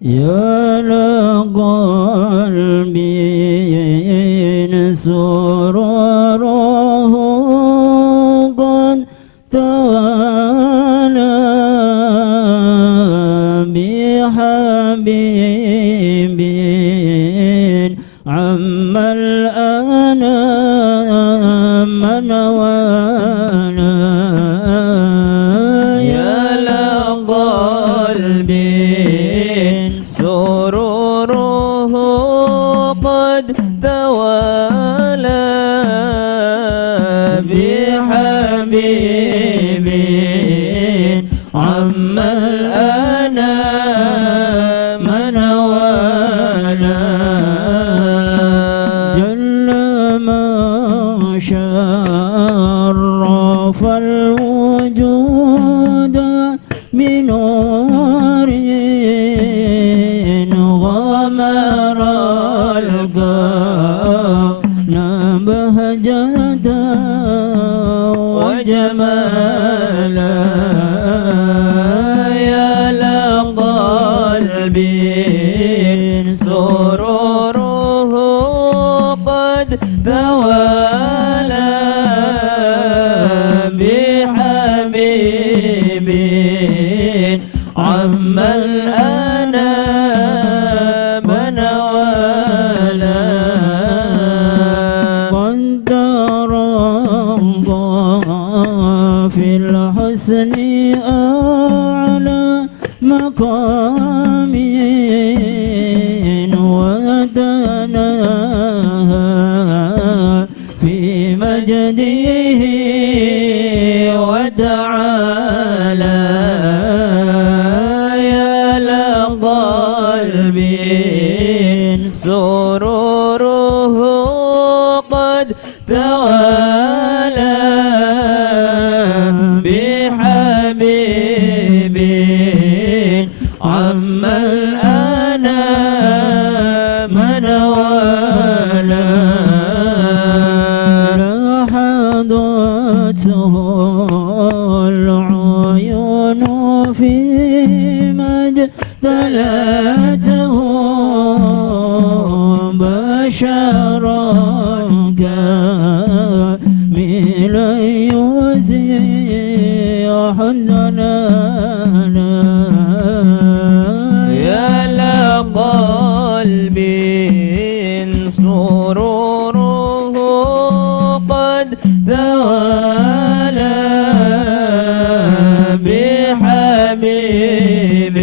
يا لقلبي سروره قد توالى بحبيب عم الأنام نوالا يا لقلبي سروره قد توالى بحبيب عم الأنام نوالا جل ما شرف الوجود بنور غمر الكون بهجة وجمالا يا لقلبي سروره قد توالى بحبيب عم الأنام نوالا قدر الله في الحسن أعلى مقام ودناها في مجده وتعالى يا لقلبي سروره قد توالى بحبيب عم الأنام نوالا لاحظته العيون في مجدلته بشرا كاملا يزيح الدلال يا لقلبي سروره قد توالى بحبيب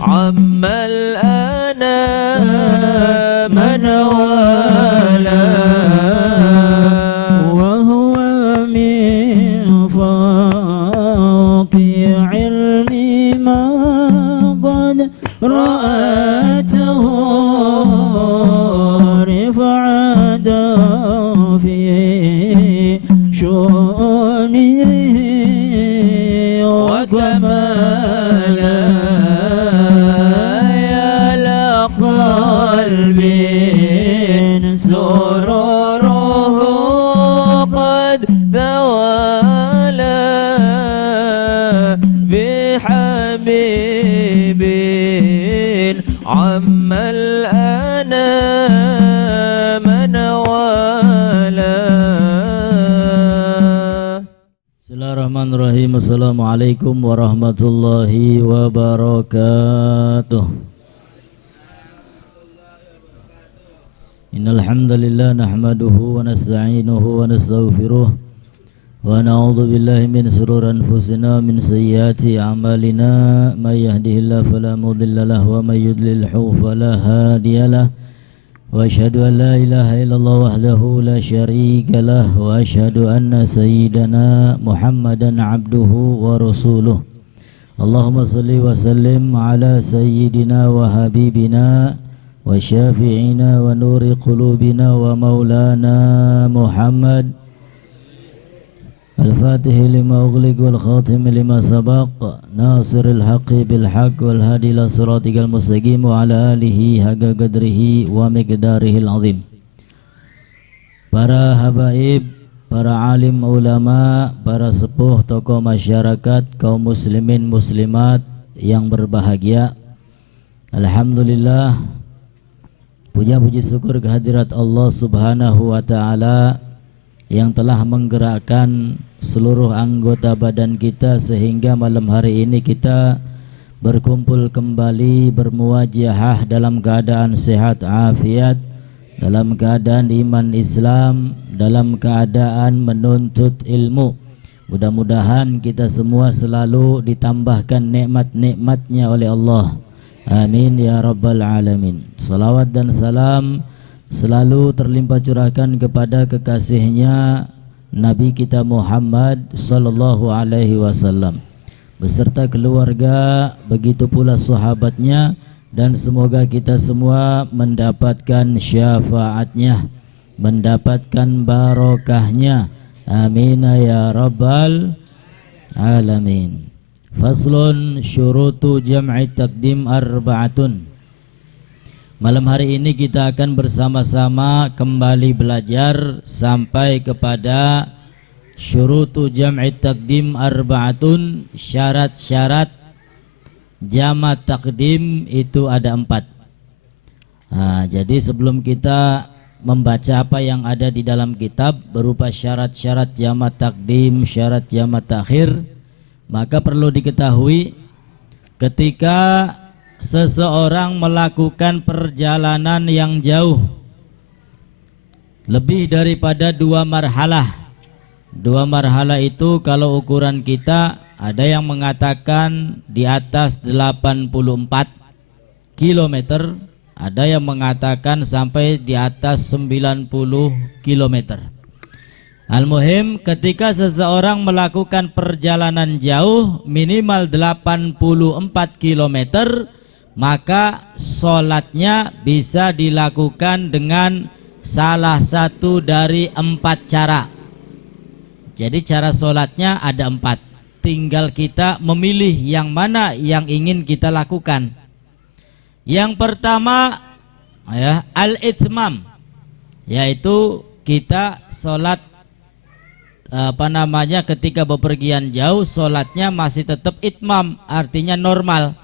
عم الأنام نوالا وهو من فوق علم ما قد رأته رفعة في شؤونه وكمالا يا لقلبي سروره قد توالى بحبيب عم الأنام نوالا. Bismillahirrahmanirrahim. Assalamualaikum warahmatullahi wabarakatuh. Innal hamdalillah nahmaduhu wa nasta'inuhu wa nastaghfiruh wa na'udzu billahi min shururi anfusina min sayyiati a'malina may yahdihillahu fala mudilla lahu wa may yudlilhu fala hadiyalah wa asyhadu an la ilaha illallah wahdahu la syarika lah wa asyhadu anna sayyidana Muhammadan abduhu wa rasuluh. Allahumma salli wa sallim ala sayyidina wa habibina wa syafi'ina wa nuri qulubina wa maulana Muhammad al-fatihi lima ughliq wal khatim lima sabaq nasiril haqqi bil haqq wal hadi ila siratikal mustaqim wa ala alihi haqa qadrihi wa miqdarihil azim. Para habaib, para alim ulama, para sepuh tokoh masyarakat, kaum muslimin muslimat yang berbahagia, Alhamdulillah, puja puji syukur kehadirat Allah Subhanahu wa taala yang telah menggerakkan seluruh anggota badan kita sehingga malam hari ini kita berkumpul kembali bermuwajahah dalam keadaan sehat afiat, dalam keadaan iman Islam, dalam keadaan menuntut ilmu. Mudah-mudahan kita semua selalu ditambahkan nikmat-nikmatnya oleh Allah. Amin ya rabbal alamin. Salawat dan salam selalu terlimpah curahkan kepada kekasihnya Nabi kita Muhammad sallallahu alaihi wasallam beserta keluarga, begitu pula sahabatnya, dan semoga kita semua mendapatkan syafaatnya, mendapatkan barokahnya. Amin ya rabbal alamin. Faslun syurutu jam'i taqdim arba'atun. Malam hari ini kita akan bersama-sama kembali belajar sampai kepada syurutu jam'i taqdim arba'atun. Syarat-syarat jama' taqdim itu ada 4. Jadi sebelum kita membaca apa yang ada di dalam kitab berupa syarat-syarat jama' taqdim, syarat jama' takhir, maka perlu diketahui ketika seseorang melakukan perjalanan yang jauh lebih daripada 2 marhalah. 2 marhalah itu kalau ukuran kita ada yang mengatakan di atas 84 km, ada yang mengatakan sampai di atas 90 km. Al-muhim ketika seseorang melakukan perjalanan jauh minimal 84 km, maka sholatnya bisa dilakukan dengan salah satu dari 4 cara. Jadi cara sholatnya ada 4, tinggal kita memilih yang mana yang ingin kita lakukan. Yang pertama ya, al-itmam, yaitu kita sholat ketika bepergian jauh sholatnya masih tetap itmam, artinya normal.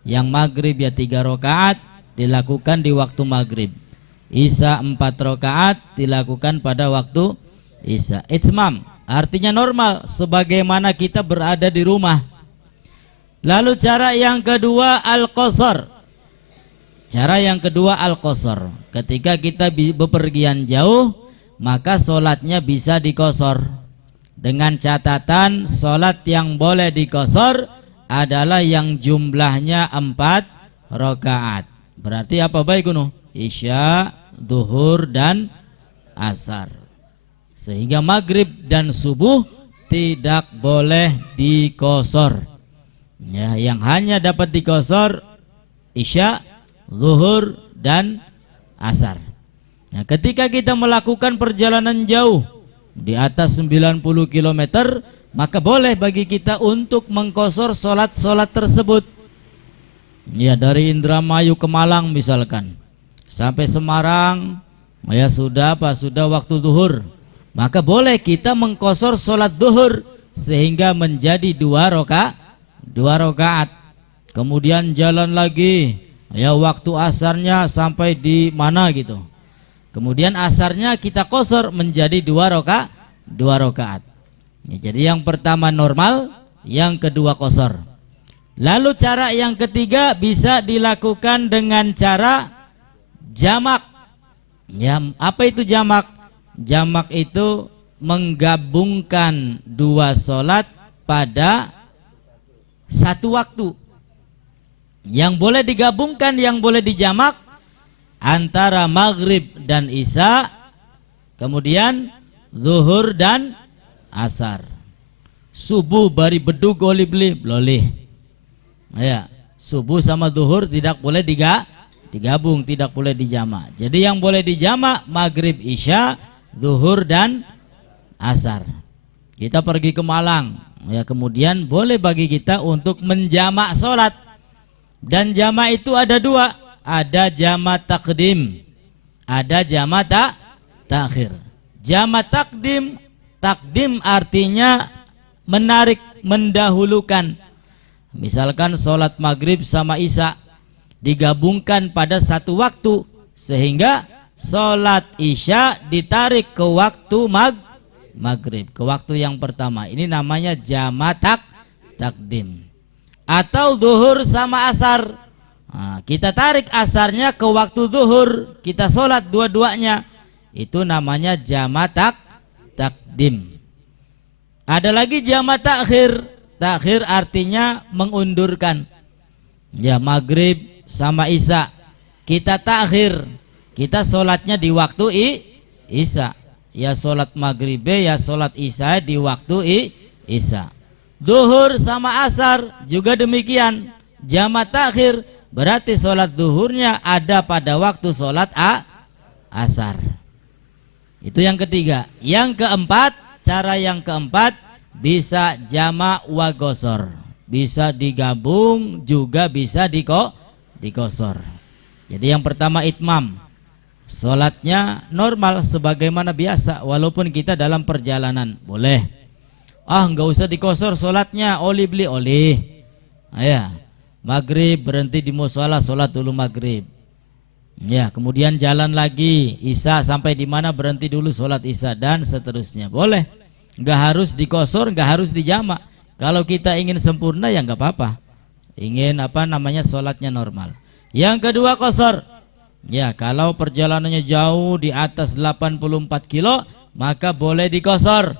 Yang maghrib ya 3 rakaat dilakukan di waktu maghrib, isya 4 rakaat dilakukan pada waktu isya. Itmam artinya normal sebagaimana kita berada di rumah. Lalu cara yang kedua al-qasar. Cara yang kedua al-qasar, ketika kita bepergian jauh maka sholatnya bisa dikosor, dengan catatan sholat yang boleh dikosor adalah yang jumlahnya 4 rakaat. Berarti apa baik kuno? Isya, duhur dan asar. Sehingga maghrib dan subuh tidak boleh dikosor ya, yang hanya dapat dikosor isya, zuhur dan asar. Nah, ketika kita melakukan perjalanan jauh di atas 90 km, maka boleh bagi kita untuk mengkosor sholat-sholat tersebut. Ya, dari Indramayu ke Malang misalkan sampai Semarang, ya sudah waktu zuhur, maka boleh kita mengkosor sholat zuhur sehingga menjadi 2 rakaat. Kemudian jalan lagi, ya waktu asarnya sampai di mana gitu. Kemudian asarnya kita kosor menjadi 2 rakaat. Ya, jadi yang pertama normal, yang kedua kosor. Lalu cara yang ketiga bisa dilakukan dengan cara jamak. Ya, apa itu jamak? Jamak itu menggabungkan 2 sholat pada satu waktu. Yang boleh digabungkan, yang boleh dijamak antara maghrib dan isya, kemudian zuhur dan asar. Subuh bari bedug oli beli boleh. Ya, subuh sama zuhur tidak boleh digabung, tidak boleh dijamak. Jadi yang boleh dijamak maghrib, isya, zuhur dan asar. Kita pergi ke Malang, ya kemudian boleh bagi kita untuk menjamak sholat. Dan jamak itu ada 2. Ada jama' takdim, ada jama' takhir. Jama' takdim artinya menarik, mendahulukan. Misalkan sholat maghrib sama isya digabungkan pada satu waktu, sehingga sholat isya ditarik ke waktu maghrib, ke waktu yang pertama. Ini namanya jamak takdim. Atau zuhur sama asar, nah, kita tarik asarnya ke waktu zuhur, kita sholat dua-duanya, itu namanya jamak takdim. Ada lagi jamak takhir. Takhir artinya mengundurkan. Ya, maghrib sama isya kita takhir, kita sholatnya di waktu isya. Ya sholat maghrib ya sholat isya di waktu isya. Duhur sama asar juga demikian, jamak takhir, berarti sholat duhurnya ada pada waktu sholat asar. Itu yang ketiga. Yang keempat, cara yang keempat, bisa jamak wa gosor, bisa digabung juga bisa dikosor. Jadi yang pertama itmam, sholatnya normal sebagaimana biasa walaupun kita dalam perjalanan, boleh. Nggak usah dikosor sholatnya, oli beli oli. Ya, maghrib berhenti di musola, sholat dulu maghrib. Ya, kemudian jalan lagi, isya sampai di mana berhenti dulu sholat isya dan seterusnya, boleh. Nggak harus dikosor, nggak harus dijamak. Kalau kita ingin sempurna ya nggak apa-apa. Ingin sholatnya normal. Yang kedua kosor. Ya, kalau perjalanannya jauh di atas 84 kilo, maka boleh dikosor.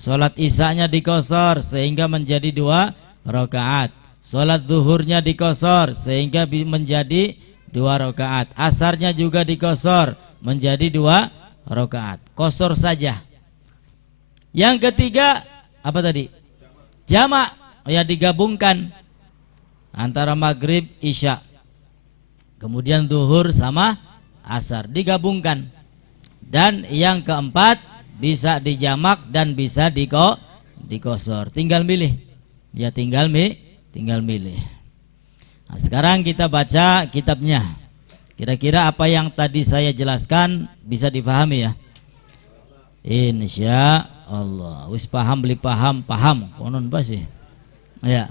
Sholat isyanya dikosor sehingga menjadi 2 rakaat. Sholat zuhurnya dikosor sehingga menjadi 2 rakaat. Asarnya juga dikosor menjadi 2 rakaat. Kosor saja. Yang ketiga apa tadi? Jamak, ya digabungkan antara maghrib isya, kemudian zuhur sama asar digabungkan. Dan yang keempat bisa dijamak dan bisa dikosor. Tinggal milih. Ya tinggal milih. Nah, sekarang kita baca kitabnya. Kira-kira apa yang tadi saya jelaskan bisa dipahami ya? Insya Allah. Wis paham beli paham konon basi. Ya.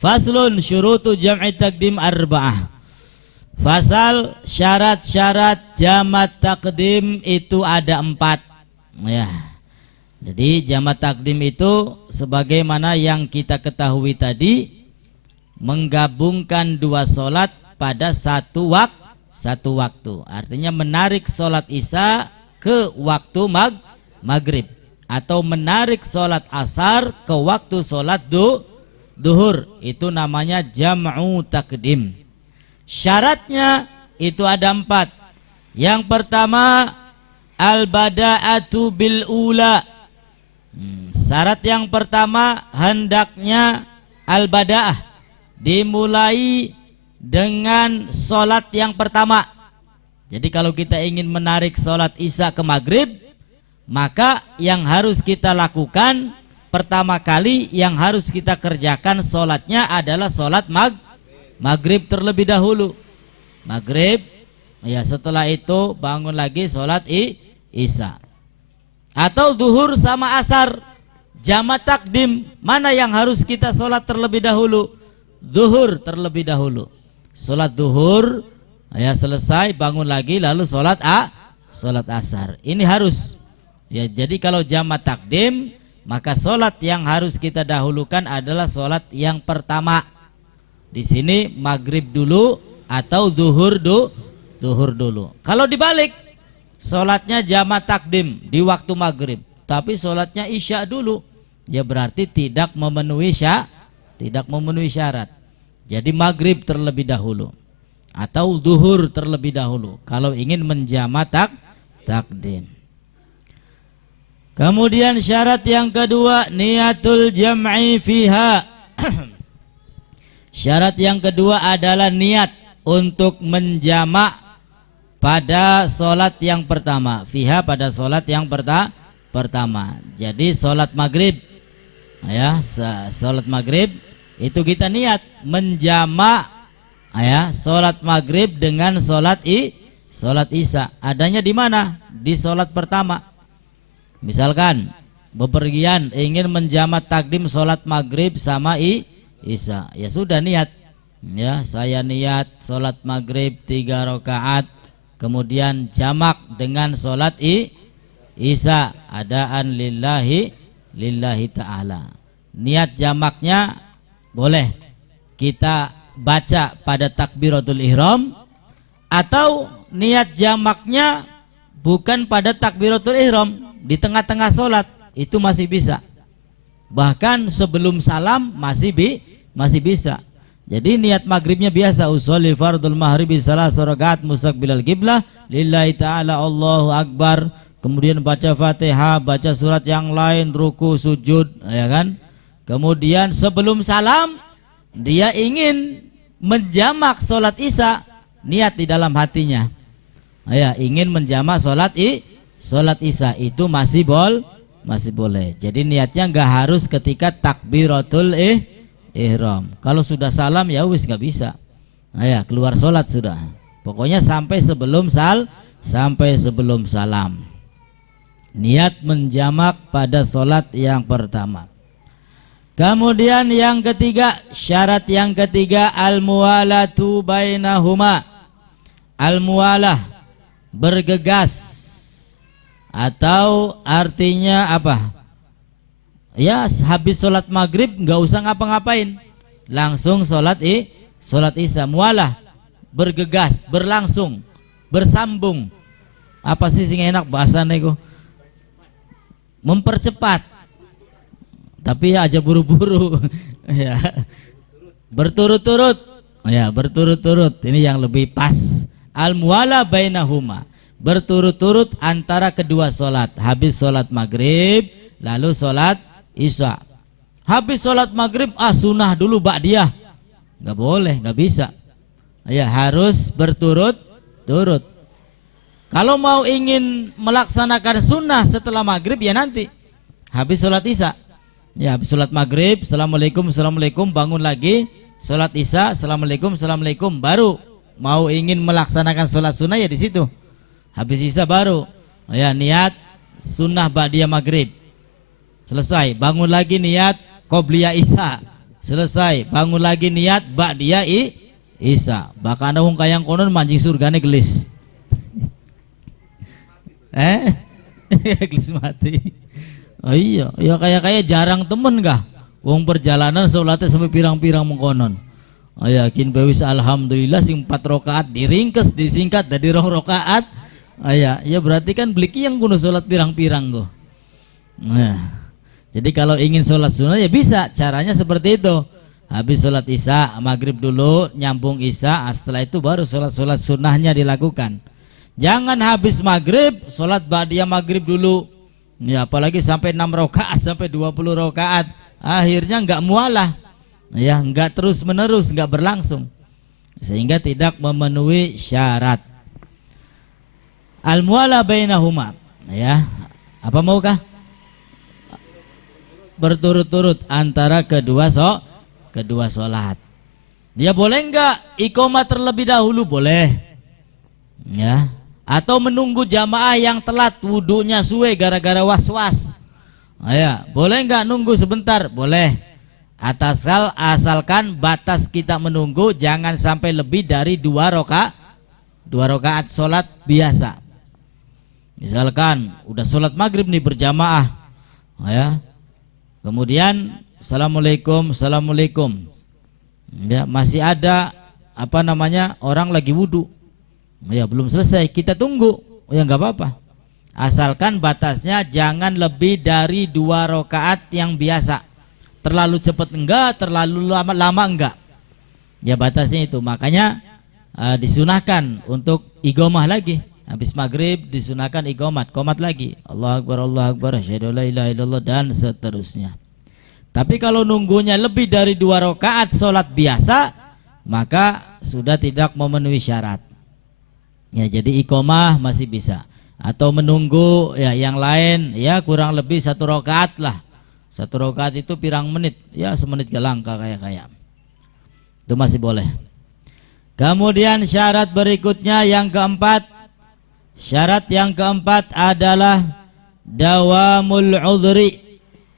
Faslun syurutu jam'i takdim arba'ah. Fasal syarat-syarat jamak takdim itu ada 4. Ya. Jadi jamak takdim itu sebagaimana yang kita ketahui tadi, menggabungkan 2 sholat pada satu waktu. Artinya menarik sholat isya ke waktu maghrib, atau menarik sholat asar ke waktu sholat duhur. Itu namanya jam'u takdim. Syaratnya itu ada 4. Yang pertama al-bada'atu bil ula. Syarat yang pertama hendaknya al-bada'ah, dimulai dengan sholat yang pertama. Jadi kalau kita ingin menarik sholat isya ke maghrib, maka yang harus kita lakukan pertama kali, yang harus kita kerjakan sholatnya adalah sholat maghrib terlebih dahulu. Maghrib, ya setelah itu bangun lagi sholat isya. Atau zuhur sama asar, jamak takdim, mana yang harus kita sholat terlebih dahulu? Zuhur terlebih dahulu. Sholat zuhur, ya selesai bangun lagi lalu sholat asar. Ini harus. Ya, jadi kalau jamak takdim, maka sholat yang harus kita dahulukan adalah sholat yang pertama. Di sini maghrib dulu atau zuhur dulu. Kalau dibalik, sholatnya jamak takdim di waktu maghrib, tapi sholatnya isya dulu, ya berarti tidak memenuhi syarat. Jadi maghrib terlebih dahulu atau zuhur terlebih dahulu kalau ingin menjamak takdim. Kemudian syarat yang kedua niatul jam'i fiha. Syarat yang kedua adalah niat untuk menjamak pada sholat yang pertama. Fiha pada sholat yang pertama. Jadi sholat maghrib, ya sholat maghrib itu kita niat menjamak, ya sholat maghrib dengan sholat isya. Adanya di mana? Di sholat pertama. Misalkan bepergian ingin menjamak takdim sholat maghrib sama isya, ya sudah niat Ya, saya niat sholat maghrib 3 rakaat, kemudian jamak dengan sholat isya, adaan lillahi ta'ala. Niat jamaknya boleh kita baca pada takbiratul ihram, atau niat jamaknya bukan pada takbiratul ihram, di tengah-tengah sholat itu masih bisa. Bahkan sebelum salam masih bisa. Jadi niat maghribnya biasa, usolli fardul maghribi salas rakaat mustaqbilal qiblah lillahi ta'ala Allahu akbar, kemudian baca Fatihah, baca surat yang lain, ruku, sujud, ya kan? Kemudian sebelum salam dia ingin menjamak sholat isya, niat di dalam hatinya, ya ingin menjamak sholat isya, itu masih boleh. Jadi niatnya nggak harus ketika takbiratul ihram. Kalau sudah salam ya wis nggak bisa, ya keluar sholat sudah. Pokoknya sampai sebelum salam. Niat menjamak pada sholat yang pertama. Kemudian yang ketiga, syarat yang ketiga, al-muwalatu bainahuma. Al-muwalah, bergegas, atau artinya apa? Ya, habis sholat maghrib nggak usah ngapa-ngapain, langsung sholat isya. Muwalah, bergegas, berlangsung, bersambung. Apa sih sing enak bahasanya itu? Mempercepat. Tapi ya aja buru-buru. Ya. Berturut-turut. Ya, berturut-turut. Ini yang lebih pas. Al-muwala bainahuma. Berturut-turut antara kedua sholat. Habis sholat maghrib, lalu sholat isya. Habis sholat maghrib, sunnah dulu ba'diyah. Nggak boleh, nggak bisa. Ya, harus berturut-turut. Kalau mau ingin melaksanakan sunnah setelah maghrib, ya nanti habis sholat isya. Ya, habis sholat maghrib, assalamualaikum, bangun lagi, sholat isya, assalamualaikum, baru mau ingin melaksanakan sholat sunnah, ya di situ. Habis isya baru, ya niat sunnah ba'diyah maghrib, selesai, bangun lagi niat qobliyah isya, selesai, bangun lagi niat ba'diyah isya. Bahkan ada wong kayang konon mancing surgane gelis. Gelis mati. Oh iya, ya kayak jarang temen kah? Wong perjalanan sholatnya sampai pirang-pirang mengkonon. Oh yakin bewis alhamdulillah sing 4 rakaat diringkes disingkat dari 2 rakaat. Oh ya berarti kan bliki yang kuno sholat pirang-pirang kok. Nah, jadi kalau ingin sholat sunnah ya bisa, caranya seperti itu. Habis sholat isya, maghrib dulu, nyambung isya, setelah itu baru sholat sunnahnya dilakukan. Jangan habis maghrib, sholat ba'diyah maghrib dulu. Ya, apalagi sampai 6 rakaat sampai 20 rakaat, akhirnya enggak mualah, ya enggak terus menerus, enggak berlangsung, sehingga tidak memenuhi syarat. Al-mualah bainahuma, ya apa maukah? Berturut-turut antara kedua sholat. Dia boleh enggak iqamah terlebih dahulu? Boleh, ya. Atau menunggu jamaah yang telat, wudunya suwe gara-gara was-was. Ya, boleh nggak nunggu sebentar? Boleh. Asalkan batas kita menunggu jangan sampai lebih dari 2 rakaat sholat biasa. Misalkan udah sholat maghrib nih berjamaah, ya. Kemudian assalamualaikum, ya masih ada orang lagi wudu. Ya belum selesai, kita tunggu, ya nggak apa-apa, asalkan batasnya jangan lebih dari 2 rakaat yang biasa. Terlalu cepat enggak, terlalu lama enggak, ya batasnya itu. Makanya disunahkan untuk iqamah lagi habis maghrib, disunahkan qomat lagi, Allahu Akbar, asyhadu la ilaha illallah, dan seterusnya. Tapi kalau nunggunya lebih dari 2 rakaat sholat biasa, maka sudah tidak memenuhi syarat. Ya, jadi iqamah masih bisa, atau menunggu ya yang lain, ya kurang lebih 1 rakaat lah. 1 rakaat itu pirang menit, ya semenit ke langkah kayak itu masih boleh. Kemudian syarat berikutnya yang keempat, adalah dawamul udhri.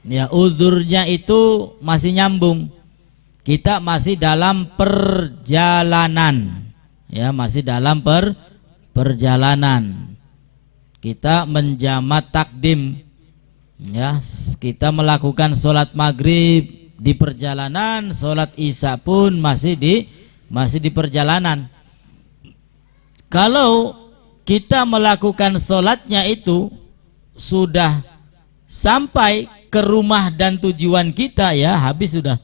Ya, udhurnya itu masih nyambung. kita masih dalam perjalanan, ya, masih dalam perjalanan. Kita menjamak takdim, ya, kita melakukan sholat maghrib di perjalanan, sholat isya pun masih di perjalanan. Kalau kita melakukan sholatnya itu sudah sampai ke rumah dan tujuan kita, ya habis sudah.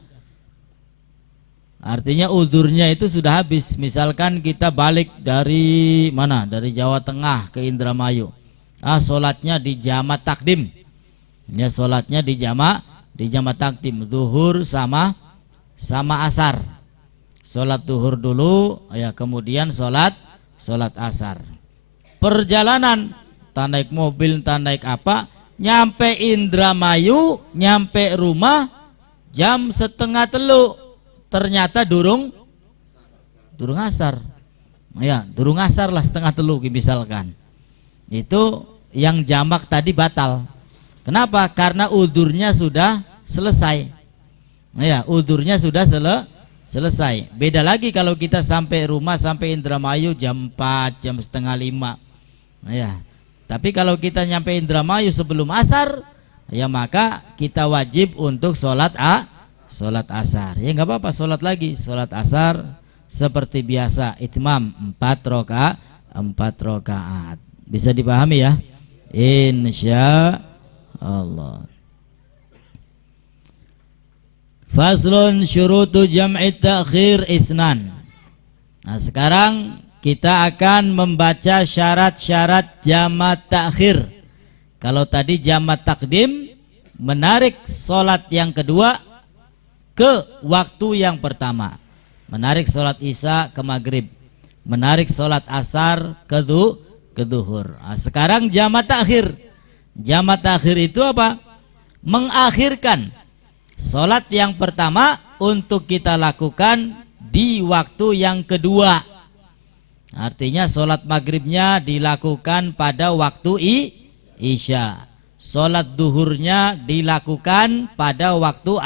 Artinya udurnya itu sudah habis. Misalkan kita balik dari mana? Dari Jawa Tengah ke Indramayu. Sholatnya di jamak takdim. Ya, sholatnya di jamak takdim. Zuhur sama asar. Sholat zuhur dulu, ya, kemudian sholat asar. Perjalanan, tak naik mobil, tak naik apa, nyampe Indramayu, nyampe rumah jam 2:30. Ternyata durung asar. Ya, durung asar lah 2:30 misalkan. Itu yang jamak tadi batal. Kenapa? Karena udurnya sudah selesai. Ya, udurnya sudah selesai. Beda lagi kalau kita sampai rumah, sampai Indramayu jam 4, jam 4:30. Ya. Tapi kalau kita nyampe Indramayu sebelum asar, ya maka kita wajib untuk sholat asar. Ya nggak apa-apa, sholat lagi, sholat asar seperti biasa, itmam 4 rakaat. Bisa dipahami ya? Insya Allah. Faslun syurutu jam'i ta'khir isnan. Nah, sekarang kita akan membaca syarat-syarat jamak ta'khir. Kalau tadi jamak takdim, menarik sholat yang kedua ke waktu yang pertama, menarik sholat isya ke maghrib, menarik sholat asar ke duhur. Nah, sekarang jamak takhir. Jamak takhir itu apa? Mengakhirkan sholat yang pertama untuk kita lakukan di waktu yang kedua. Artinya sholat maghribnya dilakukan pada waktu isya, sholat duhurnya dilakukan pada waktu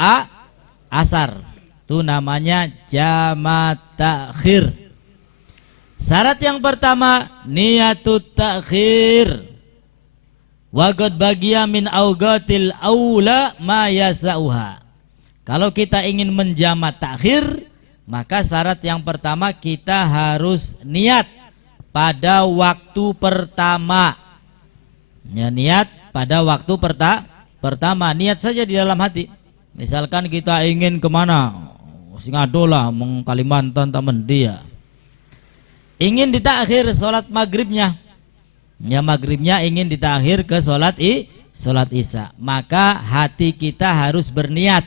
asar. Itu namanya jamak takhir. Syarat yang pertama, niyatut takhir. Wa qad bagiya min awqatil aula ma yasauha. Kalau kita ingin menjamak takhir, maka syarat yang pertama kita harus niat pada waktu pertama. Ya, niat pada waktu pertama. Niat saja di dalam hati. Misalkan kita ingin kemana, Singadola, Kalimantan, Tamendia, ingin ditakhir sholat maghribnya, ya maghribnya ingin ditakhir ke sholat isya, maka hati kita harus berniat.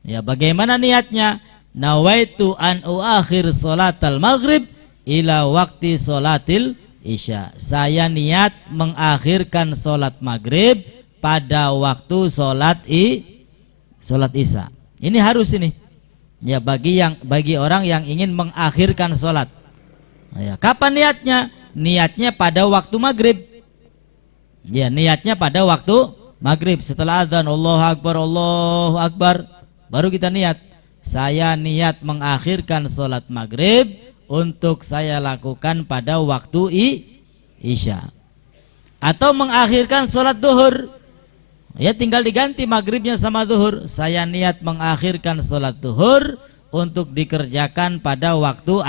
Ya, bagaimana niatnya? Nawaitu an uakhir sholatal maghrib ila waktu sholatil isya. Saya niat mengakhirkan sholat maghrib pada waktu sholat isya. Ini harus ini. Ya, bagi orang yang ingin mengakhirkan sholat. Ya, kapan niatnya? Niatnya pada waktu maghrib. Ya, niatnya pada waktu maghrib. Setelah adzan Allahu Akbar, baru kita niat. Saya niat mengakhirkan sholat maghrib untuk saya lakukan pada waktu isya. Atau mengakhirkan sholat duhur. Ya, tinggal diganti maghribnya sama duhur. Saya niat mengakhirkan sholat duhur untuk dikerjakan pada waktu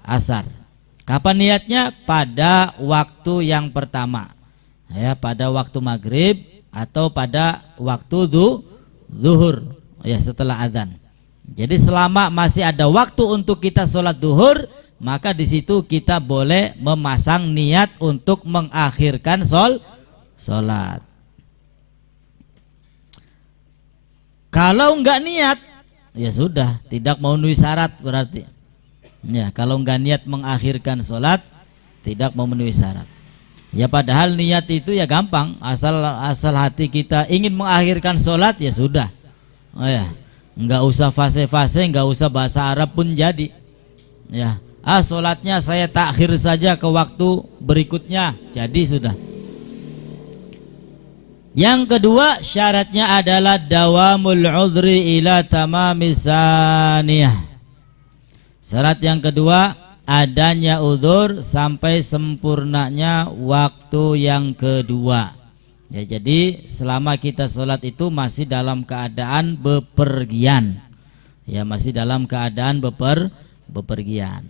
asar. Kapan niatnya? Pada waktu yang pertama, ya, pada waktu maghrib atau pada waktu zuhur, ya, setelah adzan. Jadi selama masih ada waktu untuk kita sholat duhur, maka di situ kita boleh memasang niat untuk mengakhirkan sholat. Kalau enggak niat, ya sudah, tidak memenuhi syarat berarti. Ya, kalau enggak niat mengakhirkan sholat, tidak memenuhi syarat. Ya, padahal niat itu ya gampang, asal hati kita ingin mengakhirkan sholat, ya sudah. Oh ya, enggak usah fase-fase, enggak usah bahasa Arab pun jadi. Ya, sholatnya saya takhir saja ke waktu berikutnya, jadi sudah. Yang kedua syaratnya adalah dawamul udhri ila tamamis saniyah. Syarat yang kedua adanya udzur sampai sempurnanya waktu yang kedua. Ya, jadi selama kita sholat itu masih dalam keadaan bepergian. Ya, masih dalam keadaan bepergian.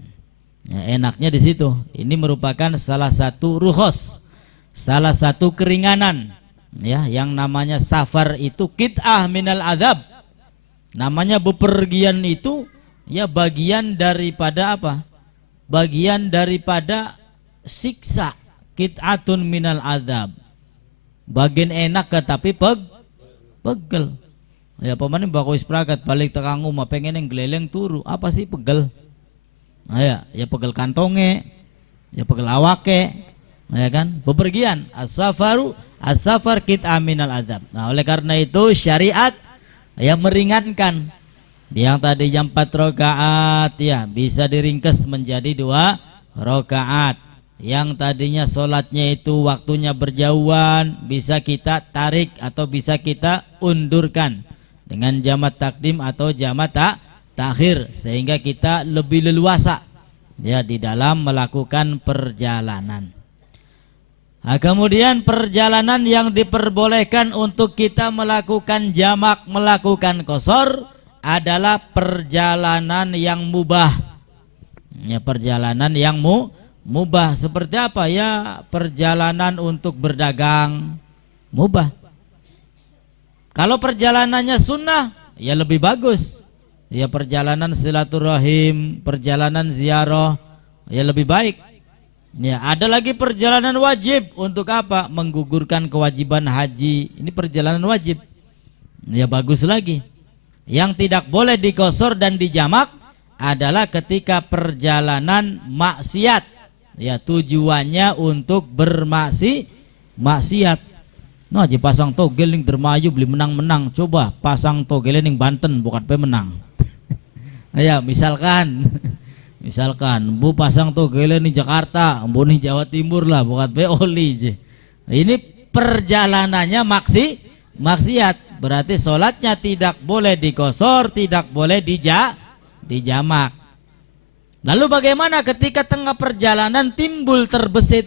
Ya, enaknya di situ. Ini merupakan salah satu rukhos, salah satu keringanan. Ya, yang namanya safar itu qit'ah minal azab. Namanya bepergian itu ya bagian daripada apa? Bagian daripada siksa. Qit'atun minal azab. Bagian enak tetapi pegel. Ya pemanin bakal isprakat balik tekangu mah pengen yang geleleng turu. Apa sih pegel? Ya pegel kantonge, ya pegel awake, ya kan? Bepergian. As-safar qit'ah minal azab. Nah, oleh karena itu syariat yang meringankan. Yang tadinya 4 rakaat ya bisa diringkes menjadi 2 rakaat. Yang tadinya sholatnya itu waktunya berjauhan bisa kita tarik atau bisa kita undurkan dengan jamak takdim atau jamak takhir sehingga kita lebih leluasa ya di dalam melakukan perjalanan. Nah, kemudian perjalanan yang diperbolehkan untuk kita melakukan jamak, melakukan qashar adalah perjalanan yang mubah. Ya, perjalanan yang mubah seperti apa ya? Perjalanan untuk berdagang mubah. Kalau perjalanannya sunnah ya lebih bagus. Ya perjalanan silaturahim, perjalanan ziarah ya lebih baik. Ya ada lagi perjalanan wajib untuk apa? Menggugurkan kewajiban haji. Ini perjalanan wajib. Ya bagus lagi. Yang tidak boleh diqashar dan dijamak adalah ketika perjalanan maksiat. Ya tujuannya untuk maksiat. Nah, aja pasang togel ning Dermayu beli menang-menang. Coba pasang togel ning Banten bukan pemenang. Ya, misalkan Bu pasang togel ning Jakarta, Bu ning Jawa Timur lah bukan pe oli. Ini perjalanannya maksiat. Berarti sholatnya tidak boleh diqashar, tidak boleh dijamak. Lalu bagaimana ketika tengah perjalanan timbul terbesit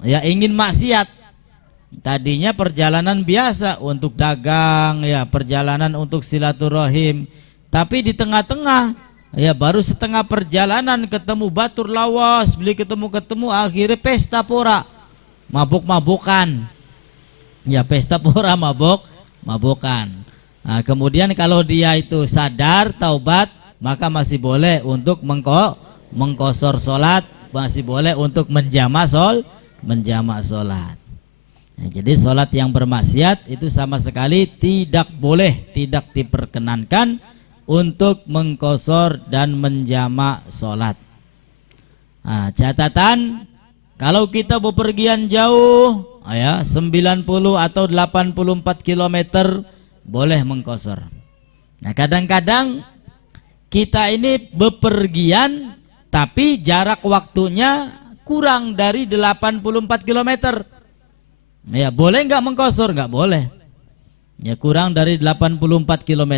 ya ingin maksiat? Tadinya perjalanan biasa untuk dagang ya, perjalanan untuk silaturahim. Tapi di tengah-tengah ya baru setengah perjalanan ketemu batur lawas, beli ketemu akhirnya pesta pora. Mabuk-mabukan. Ya pesta pora mabukan. Nah, kemudian kalau dia itu sadar taubat maka masih boleh untuk mengqashar sholat, masih boleh untuk menjamak sholat. Nah, jadi sholat yang bermaksiat itu sama sekali tidak boleh, tidak diperkenankan untuk mengqashar dan menjamak sholat. Nah, catatan kalau kita bepergian jauh ya 90 atau 84 km boleh mengqashar. Nah kadang-kadang kita ini bepergian tapi jarak waktunya kurang dari 84 km. Ya boleh nggak mengqashar? Nggak boleh. Ya kurang dari 84 km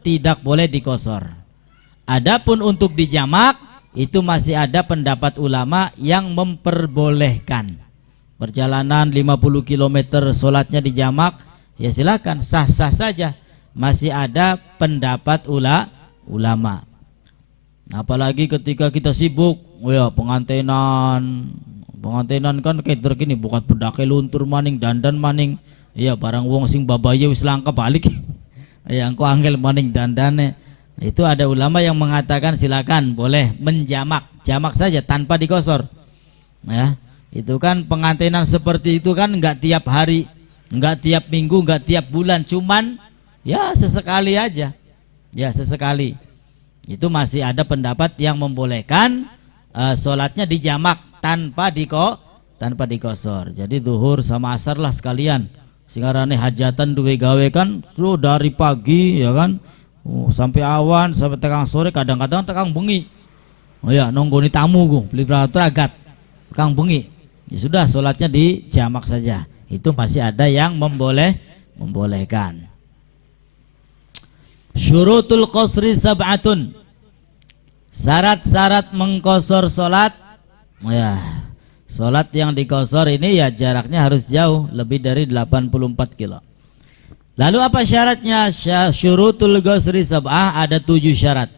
tidak boleh diqashar. Adapun untuk dijamak itu masih ada pendapat ulama yang memperbolehkan. Perjalanan 50 km sholatnya dijamak ya silakan, sah-sah saja. Masih ada pendapat ulama. Apalagi ketika kita sibuk ya pengantenan kan kayak gini bukan pedake luntur maning dandan maning ya barang wong sing babaye wis langka balik ya engko angel maning dandane. Itu ada ulama yang mengatakan silakan boleh menjamak, jamak saja tanpa diqashar ya. Itu kan pengantenan seperti itu kan enggak tiap hari, enggak tiap minggu, enggak tiap bulan, cuman ya sesekali aja. Ya sesekali. Itu masih ada pendapat yang membolehkan sholatnya dijamak tanpa diqashar. Jadi zuhur sama asar lah sekalian. Singarane hajatan duwe gawe kan dari pagi ya kan sampai awan sampai tekang sore, kadang-kadang tekang bengi. Oh ya nonggoni tamu beli beragat tekang bengi. Ya sudah sholatnya dijamak saja. itu masih ada yang membolehkan. Syurutul qasri sab'atun. Syarat-syarat mengqasar salat, ya, salat yang diqasar ini ya jaraknya harus jauh, lebih dari 84 kilo. Lalu apa syaratnya? Syurutul qasri sab'ah, ada 7 syarat.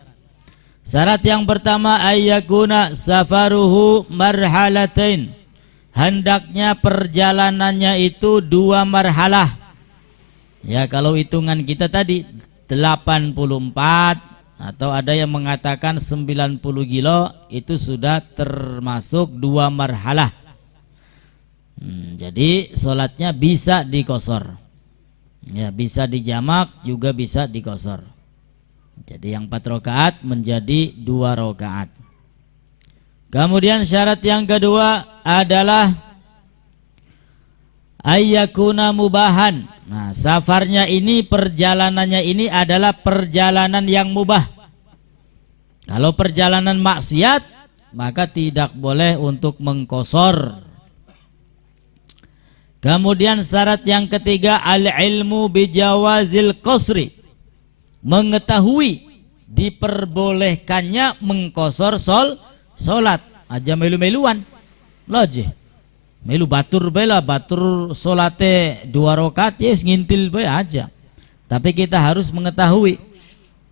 Syarat yang pertama, ayyakuna safaruhu marhalatain. Hendaknya perjalanannya itu 2 marhalah. Ya, kalau hitungan kita tadi 84 atau ada yang mengatakan 90 kilo itu sudah termasuk 2 marhalah. Jadi sholatnya bisa dikosor, ya, bisa dijamak juga bisa dikosor. Jadi yang 4 rakaat menjadi 2 rakaat. Kemudian syarat yang kedua adalah ayyakuna mubahan. Nah, safarnya ini, perjalanannya ini adalah perjalanan yang mubah. Kalau perjalanan maksiat, maka tidak boleh untuk mengqasar. Kemudian syarat yang ketiga, al-ilmu bijawazil qasri. Mengetahui diperbolehkannya mengqasar salat. Aja melu-meluan. Lojeh. Melu batur bela, batur solate 2 rakaat ya ngintil be aja. Tapi kita harus mengetahui,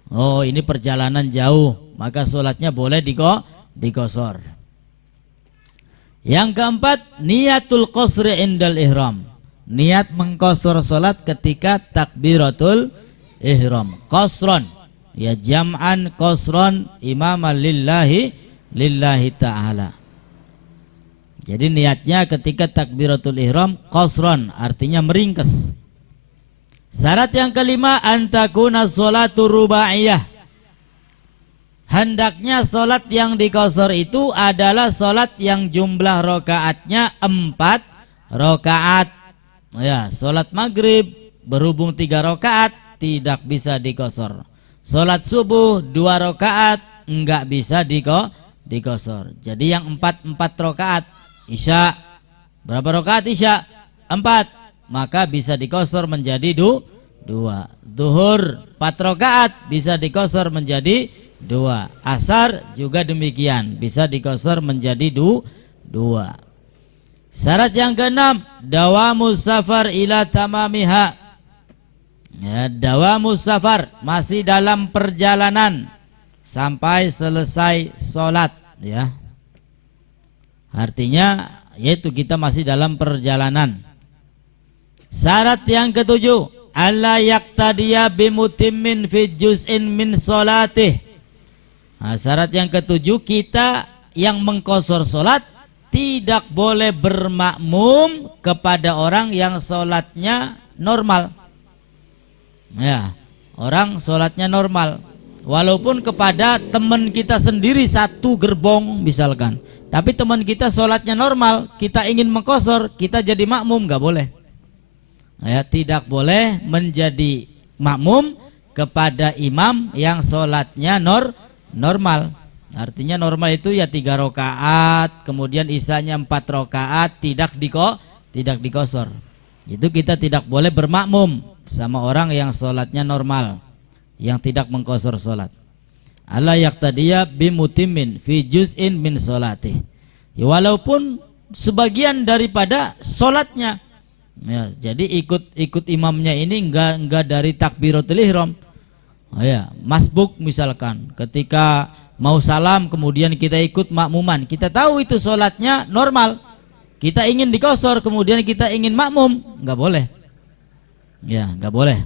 oh ini perjalanan jauh, maka solatnya boleh dikosor. Yang keempat, niatul qasri indal ihram. Niat mengkosor solat ketika takbiratul ihram. Qasron, ya jam'an qasron imaman lillahi ta'ala. Jadi niatnya ketika takbiratul ihram qasron, artinya meringkes. Syarat yang kelima, antakuna sholatu rubaiyah. Hendaknya solat yang dikosor itu adalah solat yang jumlah rakaatnya 4 rakaat. Ya, solat maghrib berhubung 3 rakaat tidak bisa dikosor. Solat subuh 2 rakaat enggak bisa dikosor. Jadi yang 4 rakaat. Isya berapa rakaat Isya? 4, maka bisa dikosor menjadi 2. Duhur 4 rakaat bisa dikosor menjadi 2. Asar juga demikian, bisa dikosor menjadi 2. Syarat yang keenam, dawamus safar ila tamamiha. Ya, dawamus safar, masih dalam perjalanan sampai selesai sholat, ya. Artinya yaitu kita masih dalam perjalanan. Syarat yang ketujuh, alla yaqtadiya bimutimmin fi juz'in min sholatih. Nah, syarat yang ketujuh, kita yang mengqasar sholat tidak boleh bermakmum kepada orang yang sholatnya normal. Ya, orang sholatnya normal, walaupun kepada teman kita sendiri satu gerbong misalkan. Tapi teman kita sholatnya normal, kita ingin mengqasar, kita jadi makmum, nggak boleh. Ya, tidak boleh menjadi makmum kepada imam yang sholatnya normal. Artinya normal itu ya 3 rakaat, kemudian isanya 4 rakaat, tidak dikosor. Itu kita tidak boleh bermakmum sama orang yang sholatnya normal, yang tidak mengqasar sholat. Alla yaqtadiya bimutimmin fi juz'in min sholatih. Ya, walaupun sebagian daripada sholatnya, ya, jadi ikut imamnya ini enggak dari takbiratul ihram. Ya, masbuk misalkan, ketika mau salam kemudian kita ikut makmuman, kita tahu itu sholatnya normal, kita ingin dikosor kemudian kita ingin makmum, enggak boleh. Ya, enggak boleh.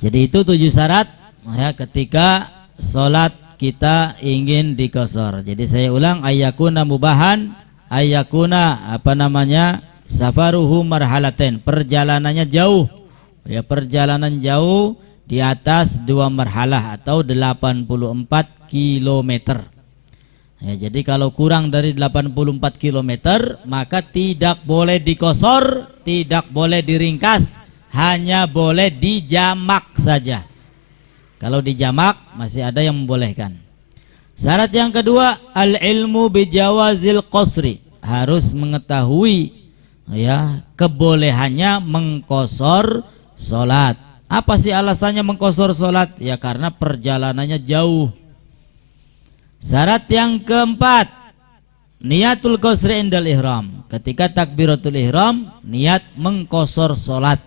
Jadi itu 7 syarat, ya, ketika sholat kita ingin dikosor. Jadi saya ulang, ayyakuna mubahan, ayyakuna safaruhu marhalaten, perjalanannya jauh, ya, perjalanan jauh di atas 2 marhalah atau 84 kilometer. Ya, jadi kalau kurang dari 84 kilometer maka tidak boleh dikosor, tidak boleh diringkas, hanya boleh dijamak saja. Kalau dijamak masih ada yang membolehkan. Syarat yang kedua, al-ilmu bijawazil qasri, harus mengetahui ya, kebolehannya mengqashar sholat. Apa sih alasannya mengqashar sholat? Ya karena perjalanannya jauh. Syarat yang keempat, niatul qasri indal ihram. Ketika takbiratul ihram, niat mengqashar sholat.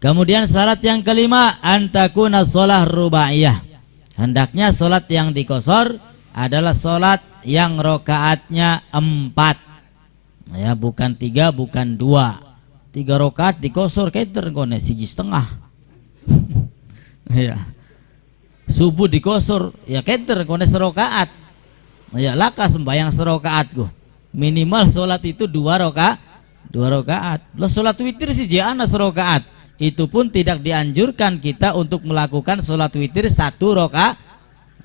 Kemudian syarat yang kelima, antakuna sholah rubaiyah. Hendaknya sholat yang diqashar adalah sholat yang rokaatnya 4. Ya, bukan 3, bukan 2. 3 rakaat dikosor kaiter kone 1,5. Ya. Subuh dikosor ya kaiter kone 1 rakaat. Ya laka sembahyang 1 rakaat go. Minimal sholat itu 2 rakaat. Lah sholat witir sih jana 1 rakaat. Itu pun tidak dianjurkan kita untuk melakukan sholat witir 1 rakaat.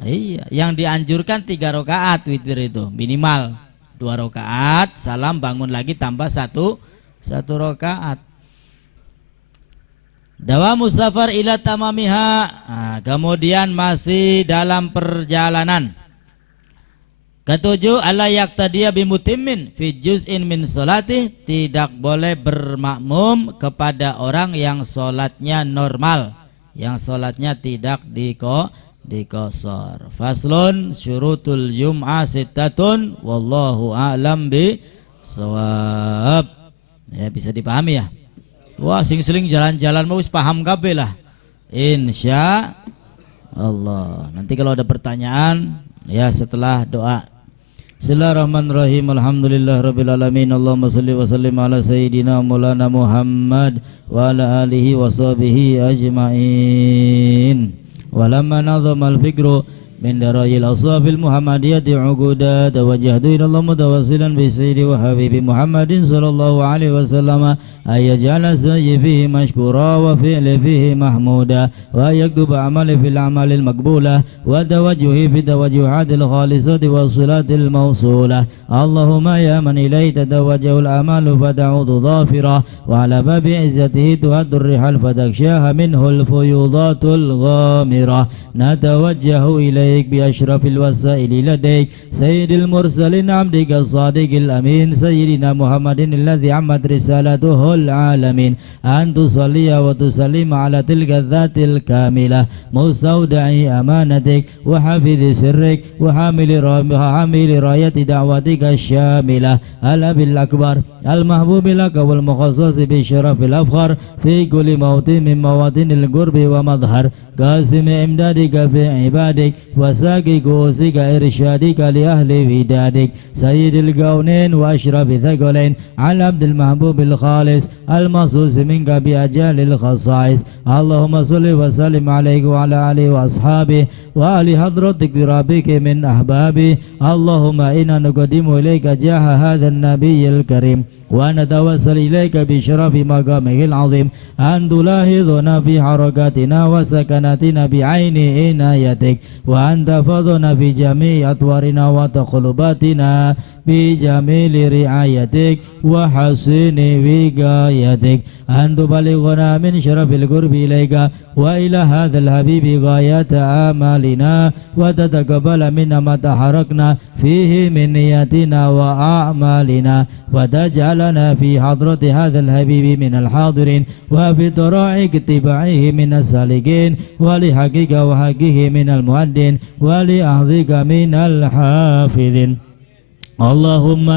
Iya, yang dianjurkan 3 rakaat witir itu minimal. 2 rakaat, salam, bangun lagi tambah 1 rakaat. Dawamu safar ila tamamiha. Kemudian masih dalam perjalanan. Ketujuh, ala yaqtadiya bimutimmin fi juz'in min salati. Tidak boleh bermakmum kepada orang yang sholatnya normal, yang sholatnya tidak dikosor. Faslun syurutul jum'ah sittatun wallahu a'lam bisawab. Ya bisa dipahami ya. Wah sing-seling jalan-jalan mau paham kabeh lah. Insya Allah. Nanti kalau ada pertanyaan ya setelah doa. Bismillahirrahmanirrahim. Alhamdulillahirabbil alamin. Allahumma shalli wa sallim ala sayyidina Maulana Muhammad wa ala alihi wa sahbihi ajmain. Walamma nadhama al-fikru min darayil asafil muhammadiyati uqudat wajahdu ila Allah mutawassilan bi sayyidi wa habibi Muhammadin sallallahu alaihi wasallam ayaj'ala sayyi fihi mashkura wa fi'li fihi mahmuda wa yaktuba amali fil amalil maqbula wa tawajjuhi fi tawajjuhatil khalisati wa silatil mawsulah. Allahumma ya man ilayhi tatawajjahul amalu fata'udu dhafira wa ala babi izzatihi tuhaddur rihal fatakshaha minhul fuyudatul ghamira. Natawajjahu ilayhi بأشرف الوسائل لديك سيد المرسلين عبدك الصادق الأمين سيدنا محمد الذي عمت رسالته العالمين أن تصلي وتسلم على تلك الذات الكاملة مستودع أمانتك وحافظ سرك وحامل راية دعوتك الشاملة الأبي الأكبر المحبوب لك والمخصص بشرف الأفخر في كل موطن من مواطن القرب ومظهر قاسم إمدادك في عبادك وساقي كوسك إرشادك لأهل ودادك سيد الكونين وأشرف ثقلين على عبد المحبوب الخالص المخصوص منك بأجال الخصائص. اللهم صل وسلم عليه وعلى آله وأصحابه وآل حضرتك بربك من أحبابه. اللهم إنا نقدم إليك جاه هذا النبي الكريم ونتوسل إليك بشرف مقامه العظيم أن تلاحظنا في حركاتنا وسكناتنا بعين عنايتك وأن تفضنا في جميع أطوارنا وتقلباتنا بجميل رعايتك وحسن وقايتك أن تبلغنا من شرف القرب إليك وإلى هذا الحبيب غاية آمالنا وتتقبل منا ما تحركنا فيه من نياتنا وأعمالنا وتجعلنا في حضرة هذا الحبيب من الحاضرين وفي طرائق اتباعه من السالكين ولحقك وحقه من المؤدين ولأحظك من الحافظين. اللهم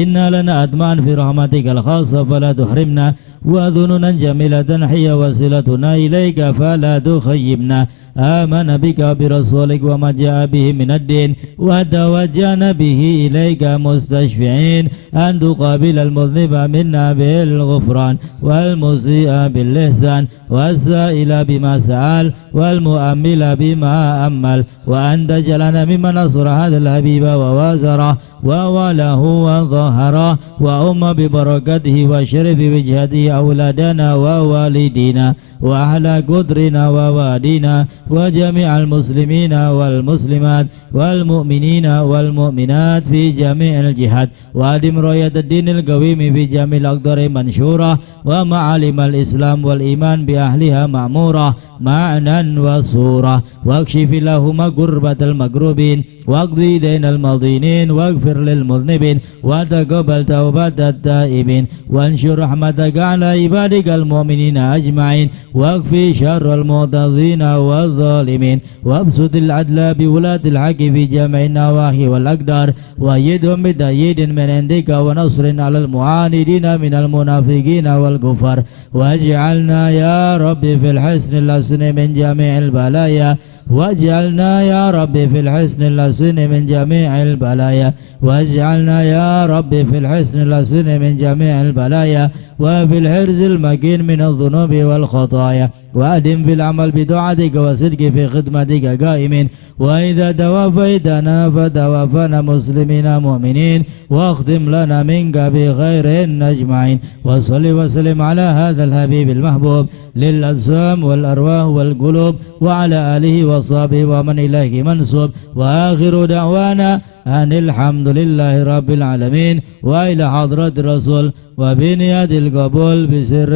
إنا لنا أطمعا في رحمتك الخاصة فلا تحرمنا وذنونا جميلة حي وصلتنا إليك فلا تخيبنا. آمن بك برسولك وما جاء به من الدين وتوجهنا به إليك مستشفعين أن تقابل المذنب منا بالغفران والمسيء بالإحسان والسائل بما سأل والمؤمل بما أمل وأن تجعلنا ممن نصر هذا الحبيب ووازره ووله وظهره وأم ببركته وشرف وجهته أولادنا ووالدينا وأهل قدرنا ووادينا وجميع المسلمين والمسلمات والمؤمنين والمؤمنات في جميع الجهات وأدم راية الدين القويم في جميع الأقدار منشورة ومعالم الإسلام والإيمان بأهلها مأمورة معنا وصورة واكشف اللهم كربة المكروبين واقضي دين المدينين واغفر للمذنبين وتقبل توبة التائبين وانشر رحمتك على عبادك المؤمنين أجمعين واكفي شر المعتدين والظالمين وابسط العدل بولاة الحق في جميع النواحي والأقدار وأيدهم بتأييد من عندك ونصر على المعاندين من المنافقين والكفار واجعلنا يا رب في الحسن الحسن من جميع البلايا واجعلنا يا رب في الحسن الحسن من جميع البلايا واجعلنا يا رب في الحسن الحسن من جميع البلايا وفي الحرز المكين من الذنوب والخطايا وأدم في العمل بطاعتك وصدق في خدمتك قائمين وإذا توفيتنا فتوفنا مسلمين مؤمنين واختم لنا منك بخير أجمعين وصل وسلم على هذا الحبيب المحبوب للأجسام والأرواح والقلوب وعلى آله وصحبه ومن إليه منسوب وآخر دعوانا أن الحمد لله رب العالمين وإلى حضرة الرسول وبنية القبول بسر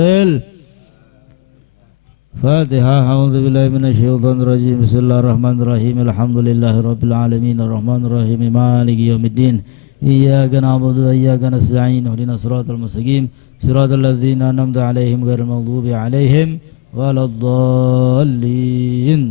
الفاتحة. أعوذ بالله من الشيطان الرجيم. بسم الله الرحمن الرحيم. الحمد لله رب العالمين الرحمن الرحيم مالك يوم الدين إياك نعبد وإياك نستعين اهدنا الصراط المستقيم صراط الذين أنعمت عليهم غير المغضوب عليهم ولا الضالين.